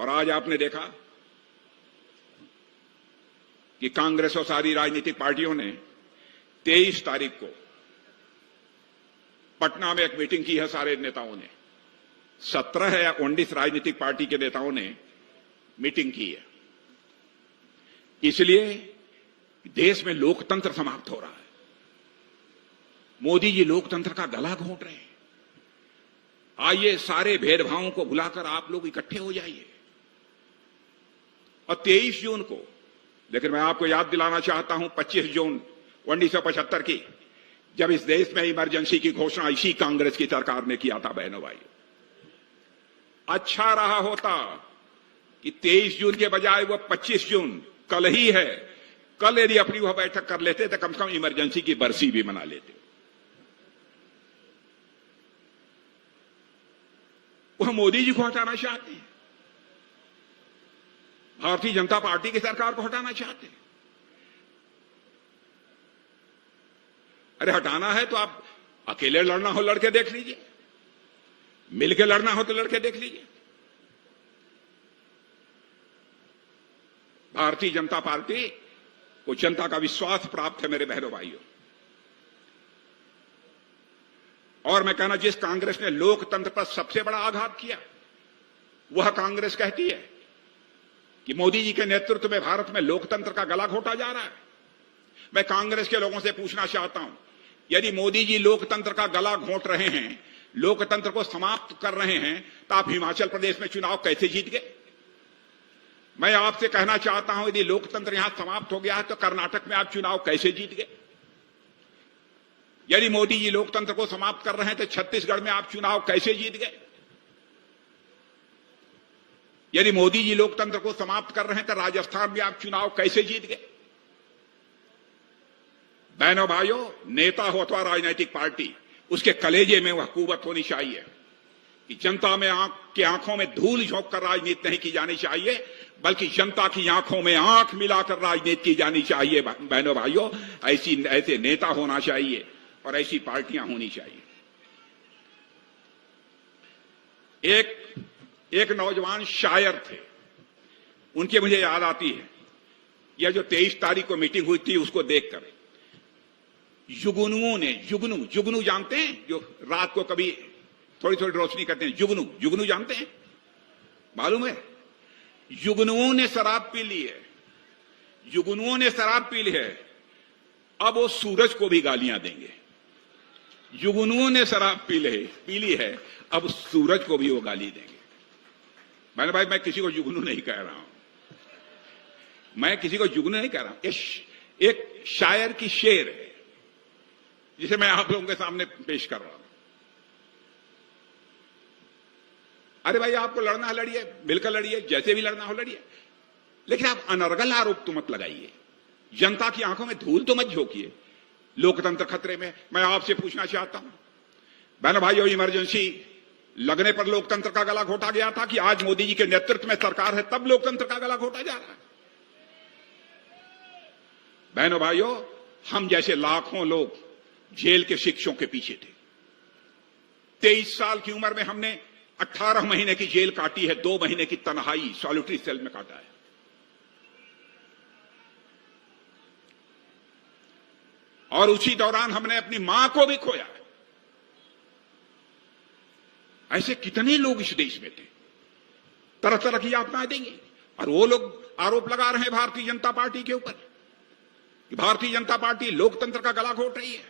और आज आपने देखा कि कांग्रेस और सारी राजनीतिक पार्टियों ने 23 तारीख को पटना में एक मीटिंग की है सारे नेताओं ने। 17 या 19 राजनीतिक पार्टी के नेताओं ने मीटिंग की है। इसलिए देश में लोकतंत्र समाप्त हो रहा है। मोदी जी लोकतंत्र का गला घोंट रहे हैं। आइए सारे भेदभावों को भुलाकर आप लोग इकट्ठे हो जाइए। और 23 जून को, लेकिन मैं आपको याद दिलाना चाहता हूं 25 जून 1975 की, जब इस देश में इमरजेंसी की घोषणा इसी कांग्रेस की सरकार ने किया था। बहनों भाई, अच्छा रहा होता कि 23 जून के बजाय वो 25 जून कल ही है, कल यदि अपनी वह बैठक कर लेते तो कम से कम इमरजेंसी की बरसी भी मना लेते। वह मोदी जी को हटाना चाहते हैं, भारतीय जनता पार्टी की सरकार को हटाना चाहते हैं। अरे हटाना है तो आप अकेले लड़ना हो लड़के देख लीजिए, मिलके लड़ना हो तो लड़के देख लीजिए। भारतीय जनता पार्टी को जनता का विश्वास प्राप्त है मेरे बहनों भाइयों। और मैं कहना, जिस कांग्रेस ने लोकतंत्र पर सबसे बड़ा आघात किया, वह कांग्रेस कहती है कि मोदी जी के नेतृत्व में भारत में लोकतंत्र का गला घोटा जा रहा है। मैं कांग्रेस के लोगों से पूछना चाहता हूं, यदि मोदी जी लोकतंत्र का गला घोंट रहे हैं, लोकतंत्र को समाप्त कर रहे हैं, तो आप हिमाचल प्रदेश में चुनाव कैसे जीत गए? मैं आपसे कहना चाहता हूं, यदि लोकतंत्र यहां समाप्त हो गया है तो कर्नाटक में आप चुनाव कैसे जीत गए? यदि मोदी जी लोकतंत्र को समाप्त कर रहे हैं तो छत्तीसगढ़ में आप चुनाव कैसे जीत गए? यदि मोदी जी लोकतंत्र को समाप्त कर रहे हैं तो राजस्थान में आप चुनाव कैसे जीत गए? बहनों भाइयों, नेता हो अथवा राजनीतिक पार्टी, उसके कलेजे में वह कुवत होनी चाहिए कि जनता में की आंखों में धूल झोंक कर राजनीति नहीं की जानी चाहिए, बल्कि जनता की आंखों में आंख मिलाकर राजनीति की जानी चाहिए। बहनों भाइयों, ऐसे नेता होना चाहिए और ऐसी पार्टियां होनी चाहिए। एक नौजवान शायर थे, उनकी मुझे याद आती है, यह जो 23 तारीख को मीटिंग हुई थी उसको देखकर। जुगनुओं ने, जुगनू जानते हैं, जो रात को कभी थोड़ी थोड़ी रोशनी करते हैं, जुगनू जानते हैं? मालूम है? जुगनुओं ने शराब पी ली है, जुगनुओं ने शराब पी ली है, अब वो सूरज को भी गालियां देंगे। जुगनुओं ने शराब पी ली है, अब सूरज को भी वो गाली देंगे। मैंने भाई, मैं किसी को जुगनू नहीं कह रहा हूं, मैं किसी को जुगनू नहीं कह रहा हूं। एक शायर की शेर है जिसे मैं आप लोगों के सामने पेश कर रहा हूं। अरे भाई, आपको लड़ना है लड़िए, मिलकर लड़िए, जैसे भी लड़ना हो लड़िए, लेकिन आप अनर्गल आरोप तो मत लगाइए, जनता की आंखों में धूल तो मत झोंकिए। लोकतंत्र खतरे में। मैं आपसे पूछना चाहता हूं, बहनों भाइयों, इमरजेंसी लगने पर लोकतंत्र का गला घोटा गया था कि आज मोदी जी के नेतृत्व में सरकार है तब लोकतंत्र का गला घोटा जा रहा है? बहनों भाइयों, हम जैसे लाखों लोग जेल के शिक्षों के पीछे थे। 23 साल की उम्र में हमने 18 महीने की जेल काटी है, 2 महीने की तन्हाई सॉलिटरी सेल में काटा है। और उसी दौरान हमने अपनी मां को भी खोया है। ऐसे कितने लोग इस देश में थे, तरह तरह की यातनाएं देंगे। और वो लोग आरोप लगा रहे हैं भारतीय जनता पार्टी के ऊपर कि भारतीय जनता पार्टी लोकतंत्र का गला घोट रही है।